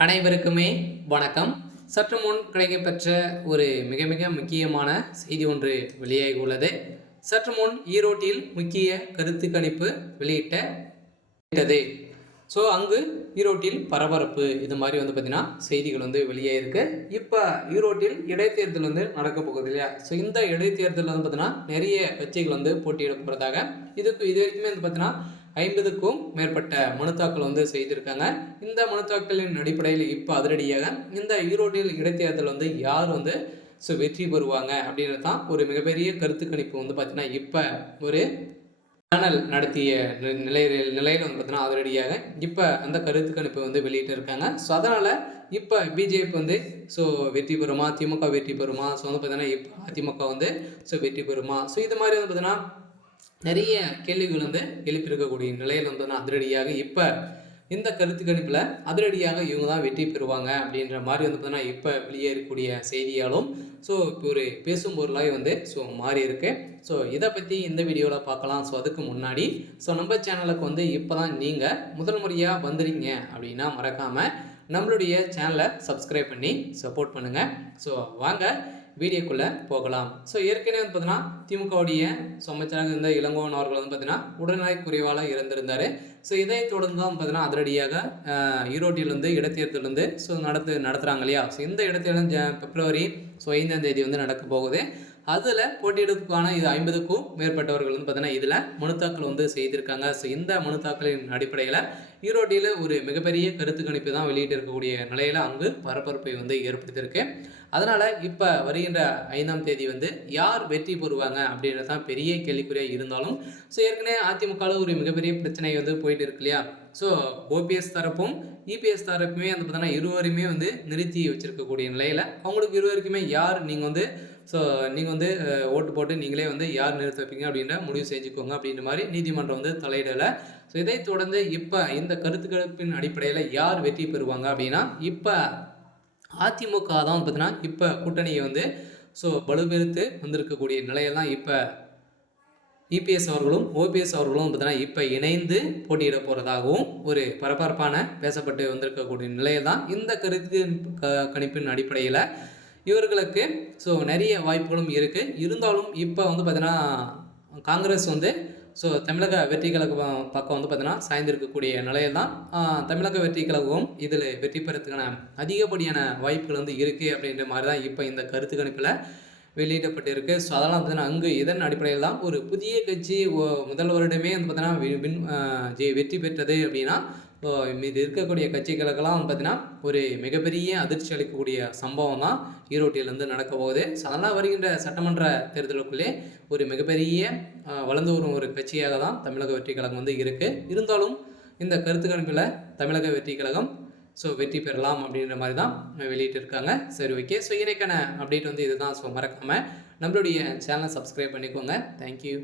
அனைவருக்குமே வணக்கம். சற்று முன் கிடைக்கப்பெற்ற ஒரு மிக மிக முக்கியமான செய்தி ஒன்று வெளியாகி உள்ளது. சற்று முன் ஈரோட்டில் முக்கிய கருத்து கணிப்பு வெளியிட்டது. அங்கு ஈரோட்டில் பரபரப்பு இது மாதிரி பார்த்தீங்கன்னா செய்திகள் வெளியாயிருக்கு. இப்போ ஈரோட்டில் இடைத்தேர்தல் நடக்க போகுது இல்லையா? இந்த இடைத்தேர்தலில் பார்த்தீங்கன்னா நிறைய கட்சிகள் போட்டியிட போகிறதாக இது வரைக்குமே பார்த்தீங்கன்னா 50க்கும் மேற்பட்ட மனு தாக்கல் செய்திருக்காங்க. இந்த மனு தாக்கலின் அடிப்படையில் இப்போ அதிரடியாக இந்த ஈரோட்டில் இடைத்தேர்தல் யார் வெற்றி பெறுவாங்க அப்படின்றது தான் ஒரு மிகப்பெரிய கருத்து கணிப்பு பார்த்தீங்கன்னா இப்போ ஒரு சேனல் நடத்திய நிலையில் பார்த்தீங்கன்னா அதிரடியாக இப்போ அந்த கருத்து கணிப்பு வெளியிட்டு இருக்காங்க. அதனால் இப்போ பிஜேபி வெற்றி பெறுமா, திமுக வெற்றி பெறுமா, பார்த்தீங்கன்னா இப்போ அதிமுக வெற்றி பெறுமா, இது மாதிரி பார்த்தீங்கன்னா நிறைய கேள்விகள் எழுப்பியிருக்கக்கூடிய நிலையில் அதிரடியாக இப்போ இந்த கருத்து கணிப்பில் அதிரடியாக இவங்க தான் வெற்றி பெறுவாங்க அப்படின்ற மாதிரி பார்த்தீங்கன்னா இப்போ வெளியேறக்கூடிய செய்தியாலும் இப்போ ஒரு பேசும் பொருளாக மாறி இருக்கு. இதை பற்றி இந்த வீடியோவில் பார்க்கலாம். அதுக்கு முன்னாடி நம்ம சேனலுக்கு இப்போ தான் நீங்கள் முதல் முறையாக வந்துடுங்க அப்படின்னா மறக்காமல் நம்மளுடைய சேனலை சப்ஸ்கிரைப் பண்ணி சப்போர்ட் பண்ணுங்கள். வாங்க வீடியோக்குள்ளே போகலாம். ஏற்கனவே பார்த்தீங்கன்னா திமுகவுடைய அமைச்சராக இருந்த இளங்கோவன் அவர்கள் பார்த்தீங்கன்னா உடல்நலை குறைவால் இறந்திருந்தார். இதை தொடர்ந்து தான் பார்த்தீங்கன்னா அதிரடியாக ஈரோட்டில் இடைத்தேர்தல் நடத்துகிறாங்க இல்லையா? இந்த இடைத்தேர்தல் பிப்ரவரி 5ஆம் தேதி நடக்க போகுது. அதில் போட்டியிடுவதற்கான இது 50க்கும் மேற்பட்டவர்கள் பார்த்தீங்கன்னா இதில் மனு தாக்கல் செய்திருக்காங்க. இந்த மனு தாக்கலின் அடிப்படையில் ஈரோட்டில் ஒரு மிகப்பெரிய கருத்து கணிப்பு தான் வெளியிட்டு இருக்கக்கூடிய நிலையில் அங்கு பரபரப்பை ஏற்படுத்தியிருக்கு. அதனால் இப்போ வருகின்ற 5ஆம் தேதி யார் வெற்றி பெறுவாங்க அப்படின்றது தான் பெரிய கேள்விக்குறியாக இருந்தாலும் ஏற்கனவே அதிமுகவில் ஒரு மிகப்பெரிய பிரச்சனை போயிட்டு இருக்கு இல்லையா? ஓபிஎஸ் தரப்பும் இபிஎஸ் தரப்புமே பார்த்தீங்கன்னா இருவருமே நிறுத்தி வச்சிருக்கக்கூடிய நிலையில் அவங்களுக்கு இருவருக்குமே யார் நீங்கள் ஓட்டு போட்டு நீங்களே யார் நிறுத்த வைப்பீங்க அப்படின்ற முடிவு செஞ்சுக்கோங்க அப்படின்ற மாதிரி நீதிமன்றம் தலையிடலை. இதை தொடர்ந்து இப்போ இந்த கருத்து கணிப்பின் அடிப்படையில் யார் வெற்றி பெறுவாங்க அப்படின்னா இப்போ அதிமுக தான் பார்த்தீங்கன்னா இப்போ கூட்டணியை வலுப்பெருத்து வந்திருக்கக்கூடிய நிலையெல்லாம் இப்போ இபிஎஸ் அவர்களும் ஓபிஎஸ் அவர்களும் பார்த்தீங்கன்னா இப்போ இணைந்து போட்டியிட போகிறதாகவும் ஒரு பரபரப்பான பேசப்பட்டு வந்திருக்கக்கூடிய நிலையில் தான் இந்த கருத்து கணிப்பின் அடிப்படையில் இவர்களுக்கு நிறைய வாய்ப்புகளும் இருக்குது. இருந்தாலும் இப்போ பார்த்தீங்கன்னா காங்கிரஸ் தமிழக வெற்றி கழகம் பக்கம் பார்த்தீங்கன்னா சாய்ந்திருக்கக்கூடிய நிலையில் தான் தமிழக வெற்றி கழகம் இதில் வெற்றி பெறத்துக்கான அதிகப்படியான வாய்ப்புகள் இருக்குது அப்படின்ற மாதிரி தான் இப்போ இந்த கருத்து கணிப்பில் வெளியிடப்பட்டிருக்கு. அதெல்லாம் பார்த்தீங்கன்னா அங்கு இதன் அடிப்படையில் தான் ஒரு புதிய கட்சி முதல் வருடமே பார்த்தீங்கன்னா வெற்றி பெற்றது அப்படின்னா இது இருக்கக்கூடிய கட்சிகளுக்கெல்லாம் பார்த்தீங்கன்னா ஒரு மிகப்பெரிய அதிர்ச்சி அளிக்கக்கூடிய சம்பவம் தான் ஈரோட்டிலிருந்து நடக்க போகுது. அதெல்லாம் வருகின்ற சட்டமன்ற தேர்தலுக்குள்ளே ஒரு மிகப்பெரிய வளர்ந்து வரும் ஒரு கட்சியாக தான் தமிழக வெற்றி கழகம் இருக்குது. இருந்தாலும் இந்த கருத்து கணிப்பில் தமிழக வெற்றி கழகம் வெற்றி பெறலாம் அப்படின்ற மாதிரி தான் வெளியிட்டிருக்காங்க. சரி, ஓகே. இன்னைக்கான அப்டேட் இதுதான். மறக்காமல் நம்மளுடைய சேனலை சப்ஸ்கிரைப் பண்ணிக்கோங்க. தேங்க்யூ.